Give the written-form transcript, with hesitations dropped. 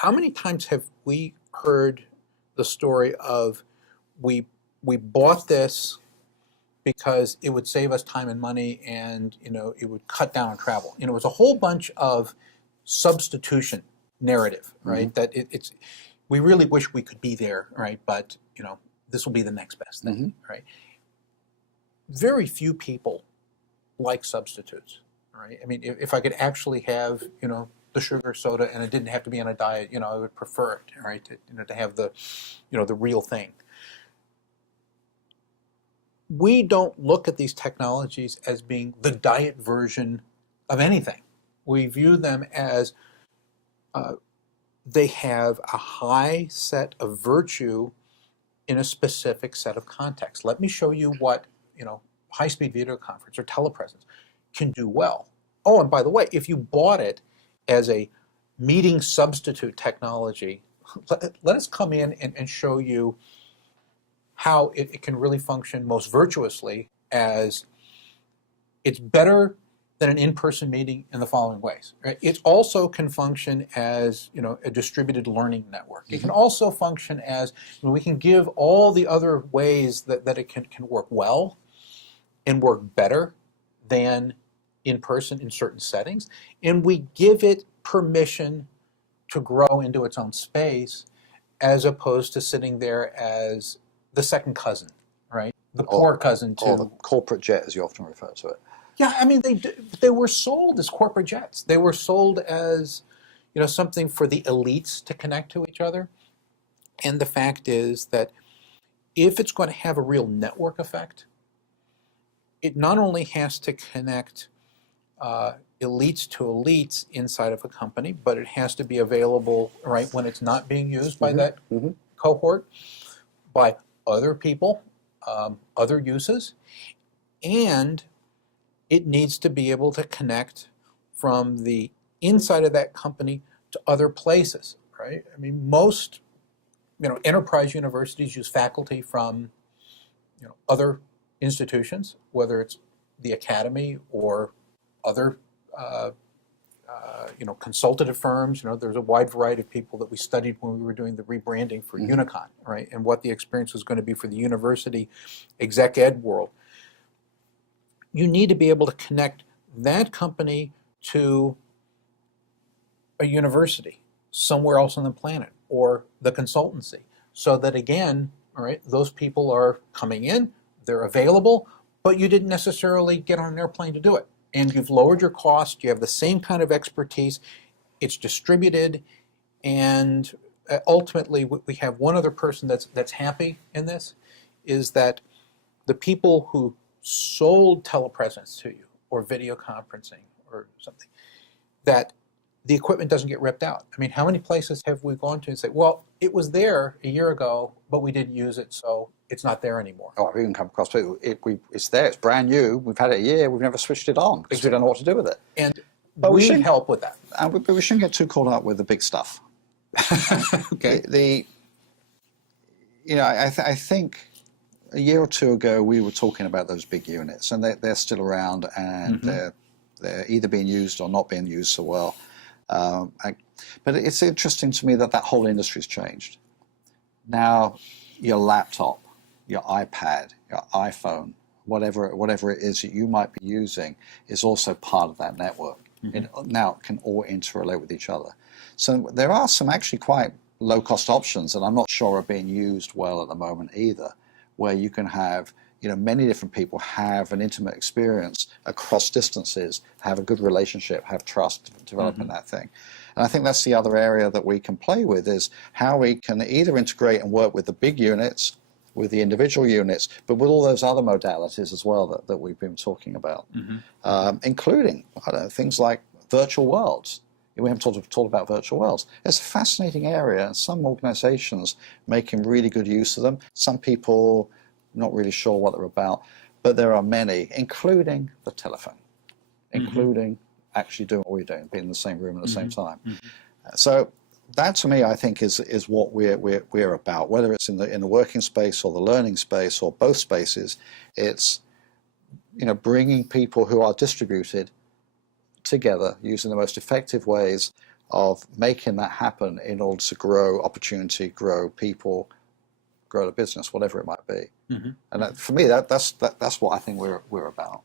how many times have we heard the story of we bought this because it would save us time and money, and it would cut down on travel. It was a whole bunch of substitution narrative, right? That it's we really wish we could be there, right? But this will be the next best thing, right? Very few people like substitutes, right? I mean, if I could actually have the sugar soda and it didn't have to be on a diet, I would prefer it, right? To have the the real thing. We don't look at these technologies as being the diet version of anything. We view them as they have a high set of virtue in a specific set of contexts. Let me show you what high-speed video conference or telepresence can do well. Oh, and by the way, if you bought it as a meeting substitute technology, let us come in and show you how it can really function most virtuously, as it's better than an in-person meeting in the following ways. Right? It also can function as a distributed learning network. It can also function as we can give all the other ways that it can work well and work better than in person in certain settings, and we give it permission to grow into its own space, as opposed to sitting there as the second cousin, right? The poor cousin to... Or the corporate jet, as you often refer to it. Yeah, I mean, they were sold as corporate jets. They were sold as, something for the elites to connect to each other. And the fact is that if it's going to have a real network effect, it not only has to connect elites to elites inside of a company, but it has to be available, right, when it's not being used by that cohort, by other people, other uses, and it needs to be able to connect from the inside of that company to other places, right? I mean, most enterprise universities use faculty from other institutions, whether it's the academy or other consultative firms. There's a wide variety of people that we studied when we were doing the rebranding for Unicon, right? And what the experience was going to be for the university exec ed world. You need to be able to connect that company to a university somewhere else on the planet, or the consultancy, so that again, all right, those people are coming in, they're available, but you didn't necessarily get on an airplane to do it. And you've lowered your cost, you have the same kind of expertise, it's distributed, and ultimately we have one other person that's happy in this, is that the people who sold telepresence to you, or video conferencing or something, that the equipment doesn't get ripped out. I mean, how many places have we gone to and say, well, it was there a year ago, but we didn't use it, so it's not there anymore. Oh, I've even come across people, it's there, it's brand new, we've had it a year, we've never switched it on, because we don't know what to do with it. And but we help with that. But we shouldn't get too caught up with the big stuff. Okay. I think a year or two ago we were talking about those big units, and they're still around, and they're either being used or not being used so well. But it's interesting to me that whole industry's changed. Now, your laptop, your iPad, your iPhone, whatever it is that you might be using, is also part of that network. It now can all interrelate with each other. So there are some actually quite low-cost options that I'm not sure are being used well at the moment either, where you can have many different people have an intimate experience across distances, have a good relationship, have trust, developing that thing. And I think that's the other area that we can play with, is how we can either integrate and work with the big units, with the individual units, but with all those other modalities as well that we've been talking about, including things like virtual worlds. We haven't talked about virtual worlds. It's a fascinating area, and some organizations making really good use of them. Some people not really sure what they're about, but there are many, including the telephone, including actually doing what we're doing, being in the same room at the same time. So that, to me, I think is what we're about. Whether it's in the working space or the learning space or both spaces, it's bringing people who are distributed together using the most effective ways of making that happen in order to grow opportunity, grow people, grow the business, whatever it might be. And that, for me, that's what I think we're about.